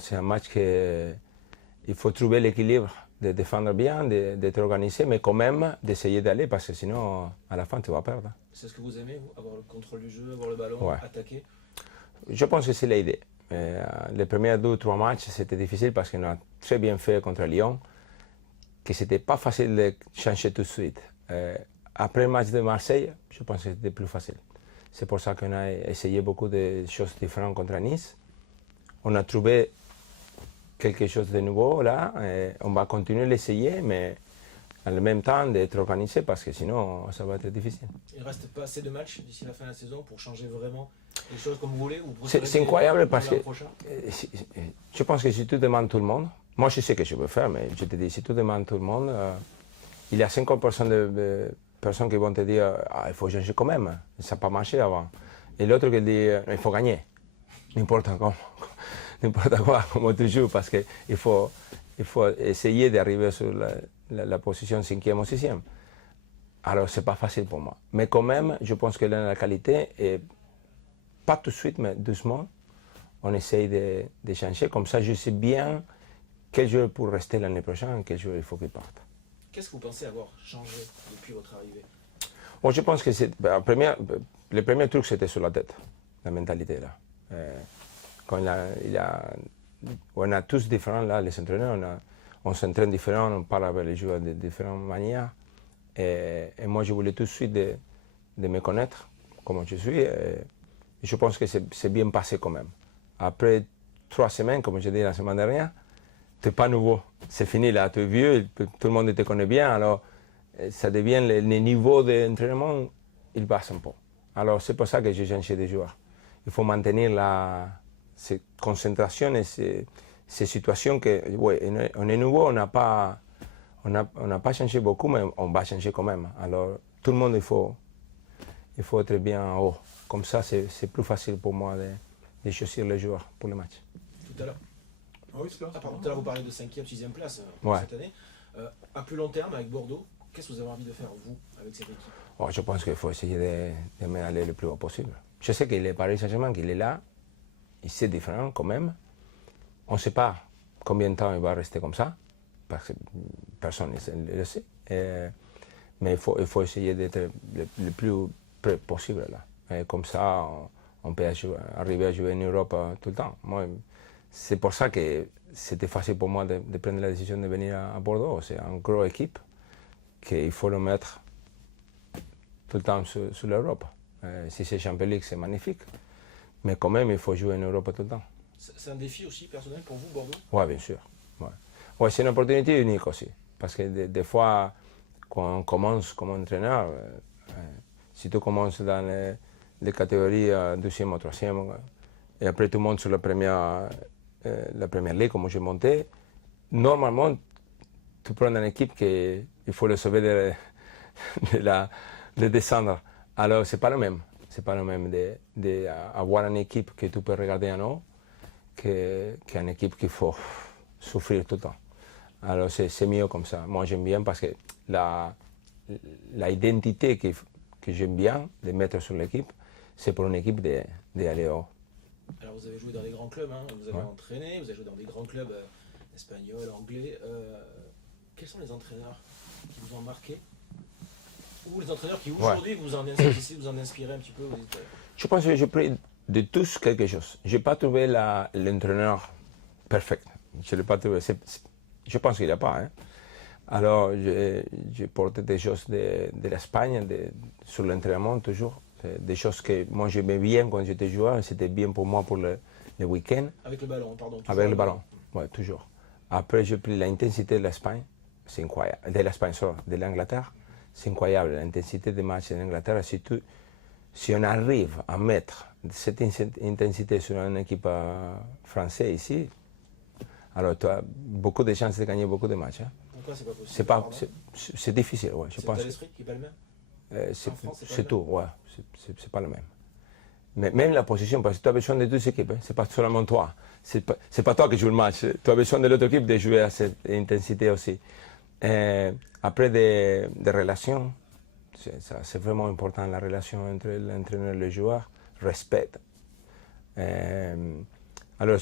Alors c'est un match qu'il faut trouver l'équilibre de défendre bien, d'être organisé, mais quand même d'essayer d'aller parce que sinon, à la fin, tu vas perdre. C'est ce que vous aimez, vous, avoir le contrôle du jeu, avoir le ballon, Ouais. attaquer? Je pense que c'est l'idée. Les premiers 2 ou 3 matchs, c'était difficile parce qu'on a très bien fait contre Lyon, que c'était pas facile de changer tout de suite. Après le match de Marseille, je pense que c'était plus facile. C'est pour ça qu'on a essayé beaucoup de choses différentes contre Nice. On a trouvé quelque chose de nouveau là, et on va continuer à l'essayer, mais en même temps d'être organisé parce que sinon ça va être difficile. Il ne reste pas assez de matchs d'ici la fin de la saison pour changer vraiment les choses comme vous voulez ou C'est incroyable parce que prochain? Je pense que si tu demandes tout le monde, moi je sais que je peux faire, mais je te dis, si tu demandes tout le monde, il y a 50% de personnes qui vont te dire ah, il faut changer quand même, ça n'a pas marché avant. Et l'autre qui dit il faut gagner, n'importe quoi, n'importe quoi, comme tu joues, parce qu'il faut essayer d'arriver sur la position 5e ou 6e. Alors c'est pas facile pour moi. Mais quand même, je pense que la qualité est pas tout de suite, mais doucement, on essaye de changer. Comme ça, je sais bien quel joueur pour rester l'année prochaine, quel joueur il faut qu'il parte. Qu'est-ce que vous pensez avoir changé depuis votre arrivée? Bon, je pense que le premier truc, c'était sur la tête, la mentalité. Là. Quand on a tous différents, là, les entraîneurs, on s'entraîne différent, on parle avec les joueurs de différentes manières. Et moi, je voulais tout de suite de me connaître, comme je suis. Et je pense que c'est bien passé quand même. Après 3 semaines, comme je dis la semaine dernière, tu n'es pas nouveau. C'est fini là, tu es vieux, tout le monde te connaît bien. Alors, ça devient le niveau d'entraînement, il passe un peu. Alors, c'est pour ça que j'ai changé de joueur. Il faut maintenir cette concentration et ces situations que, ouais, on est nouveau, on n'a pas changé beaucoup, mais on va changer quand même. Alors, tout le monde, il faut être bien en haut. Comme ça, c'est plus facile pour moi de choisir les joueurs pour le match. Tout à l'heure. Oui, c'est là. Tout à l'heure, vous parlez de 5e, 6e place Ouais. cette année. À plus long terme, avec Bordeaux, qu'est-ce que vous avez envie de faire, vous, avec cette équipe? Oh, je pense qu'il faut essayer de aller le plus haut possible. Je sais qu'il est Paris Saint-Germain, qu'il est là, c'est différent quand même. On ne sait pas combien de temps il va rester comme ça, parce que personne ne le sait. Mais il faut essayer d'être le plus près possible là. Et comme ça, on peut arriver à jouer en Europe tout le temps. Moi, c'est pour ça que c'était facile pour moi de prendre la décision de venir à Bordeaux. C'est une grosse équipe qu'il faut le mettre tout le temps sur l'Europe. Si c'est Champions League, c'est magnifique. Mais quand même, il faut jouer en Europe tout le temps. C'est un défi aussi personnel pour vous, Bordeaux? Oui, bien sûr. Ouais, c'est une opportunité unique aussi. Parce que des fois, quand on commence comme entraîneur, si tu commences dans les catégories 2e ou 3e, et après tu montes sur la première ligue, comme j'ai monté, normalement, tu prends une équipe qu'il faut le sauver de descendre. Alors, c'est pas le même. C'est pas le même d'avoir une équipe que tu peux regarder en haut qu'une équipe qu'il faut souffrir tout le temps. Alors, c'est mieux comme ça. Moi, j'aime bien parce que l'identité que j'aime bien de mettre sur l'équipe, c'est pour une équipe d'aller haut. Alors, vous avez joué dans des grands clubs, hein, vous avez entraîné, vous avez joué dans des grands clubs espagnols, anglais. Quels sont les entraîneurs qui vous ont marqué? Ou les entraîneurs qui aujourd'hui vous en inspirez un petit peu? Je pense que j'ai pris de tous quelque chose. Je n'ai pas trouvé l'entraîneur parfait. Je l'ai pas trouvé. Je pense qu'il n'y a pas. Hein. Alors, j'ai porté des choses de l'Espagne, sur l'entraînement toujours. Des choses que moi j'aimais bien quand j'étais joueur, c'était bien pour moi pour le week-end. Avec le ballon, pardon. Avec le ballon, oui, toujours. Après, j'ai pris l'intensité de l'Espagne, c'est incroyable. De l'Espagne, de l'Angleterre, c'est incroyable. L'intensité des matchs en Angleterre, si on arrive à mettre cette intensité sur une équipe française ici, alors tu as beaucoup de chances de gagner beaucoup de matchs. Hein. Pourquoi c'est pas possible? C'est difficile, ouais, je pense. C'est l'esprit qui n'est pas le même? C'est tout, ouais, c'est pas le même. Mais même la position, parce que tu as besoin de deux équipes, hein. C'est pas seulement toi. C'est pas toi qui joues le match, tu as besoin de l'autre équipe de jouer à cette intensité aussi. Après des relations, c'est vraiment important la relation entre l'entraîneur et le joueur, respect. Alors,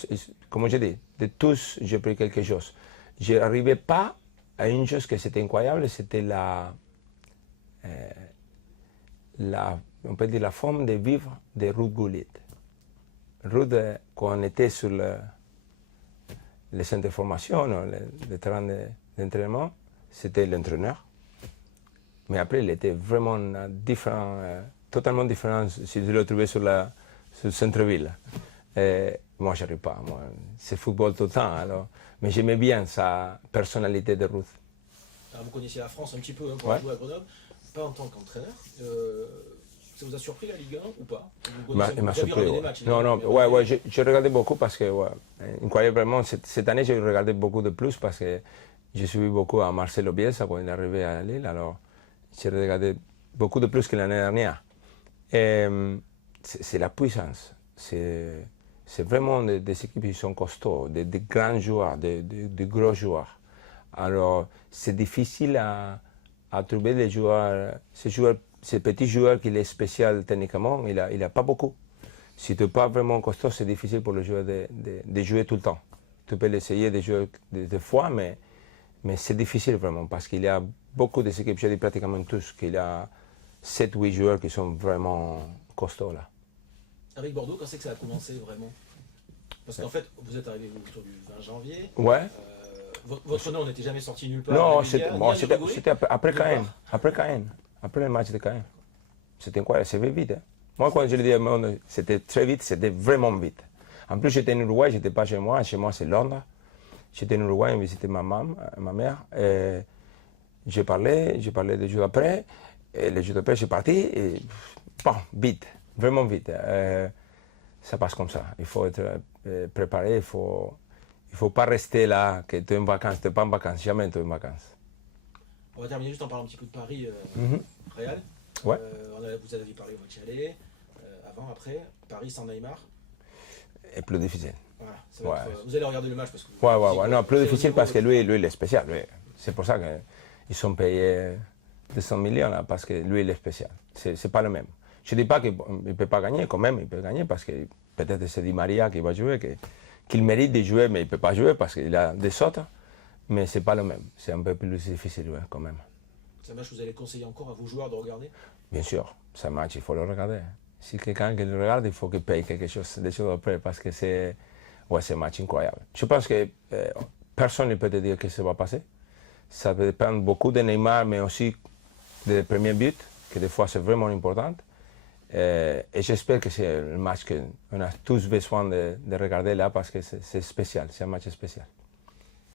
comme je dis, De tous, j'ai pris quelque chose. Je n'arrivais pas à une chose que c'était incroyable, c'était on peut dire la forme de vivre de Ruud Gullit. Ruud, quand on était sur les centres de formation, le terrain d'entraînement, c'était l'entraîneur. Mais après, il était vraiment différent, totalement différent si je le trouvais sur le centre-ville. Moi, je n'arrive pas. C'est football tout le temps. Alors. Mais j'aimais bien sa personnalité de Ruud. Alors, vous connaissiez la France un petit peu hein, pour jouer à Grenoble, pas en tant qu'entraîneur. Ça vous a surpris la Ligue 1 ou pas? Il m'a surpris. Ouais, je regardais beaucoup parce que, incroyablement, cette année, j'ai regardé beaucoup de plus parce que j'ai suivi beaucoup à Marcelo Bielsa quand il est arrivé à Lille. Alors, j'ai regardé beaucoup de plus que l'année dernière. C'est la puissance. C'est vraiment des équipes qui sont costauds, des grands joueurs, des gros joueurs. Alors, c'est difficile à trouver des joueurs, ces petits joueurs qui sont spéciaux techniquement, il n'a pas beaucoup. Si tu n'es pas vraiment costaud, c'est difficile pour le joueur de jouer tout le temps. Tu peux l'essayer de jouer des fois, mais c'est difficile vraiment parce qu'il y a beaucoup d'équipes, je dis pratiquement tous, qu'il y a 7-8 joueurs qui sont vraiment costauds là. Avec Bordeaux, quand c'est que ça a commencé vraiment? Parce qu'en fait, vous êtes arrivé autour du 20 janvier. Ouais. Votre nom n'était jamais sorti nulle part. Non, c'était après Caen. Après le match de Caen. C'était incroyable, c'était vite. Hein. Moi, quand je le dis, c'était très vite, c'était vraiment vite. En plus, j'étais en Uruguay, je n'étais pas chez moi c'est Londres. J'étais en Uruguay, j'ai visité ma mère. J'ai parlé des jours après. Et les jours après, je suis parti. Et, bon, vite, vraiment vite. Ça passe comme ça. Il faut être préparé, il faut pas rester là, que tu es en vacances, tu n'es pas en vacances, jamais tu es en vacances. On va terminer juste en parlant un petit peu de Paris, Real. Ouais. Vous avez parlé au match aller, avant, après. Paris sans Neymar. Et plus difficile. Voilà, vous allez regarder le match parce que. Non, plus difficile parce que lui, il est spécial. C'est pour ça qu'ils sont payés 200 millions là, parce que lui, il est spécial. C'est pas le même. Je ne dis pas qu'il ne peut pas gagner, quand même, il peut gagner parce que peut-être c'est Di Maria qui va jouer, qu'il mérite de jouer, mais il ne peut pas jouer parce qu'il a des autres. Mais ce n'est pas le même. C'est un peu plus difficile, quand même. C'est un match que vous allez conseiller encore à vos joueurs de regarder? Bien sûr, c'est un match, il faut le regarder. Si quelqu'un qui le regarde, il faut qu'il paye quelque chose, des choses après, parce que c'est un match incroyable. Je pense que personne ne peut te dire ce qui va passer. Ça dépend beaucoup de Neymar, mais aussi des premiers buts, que des fois c'est vraiment important. Et j'espère que c'est le match qu'on a tous besoin de regarder là, parce que c'est spécial, c'est un match spécial.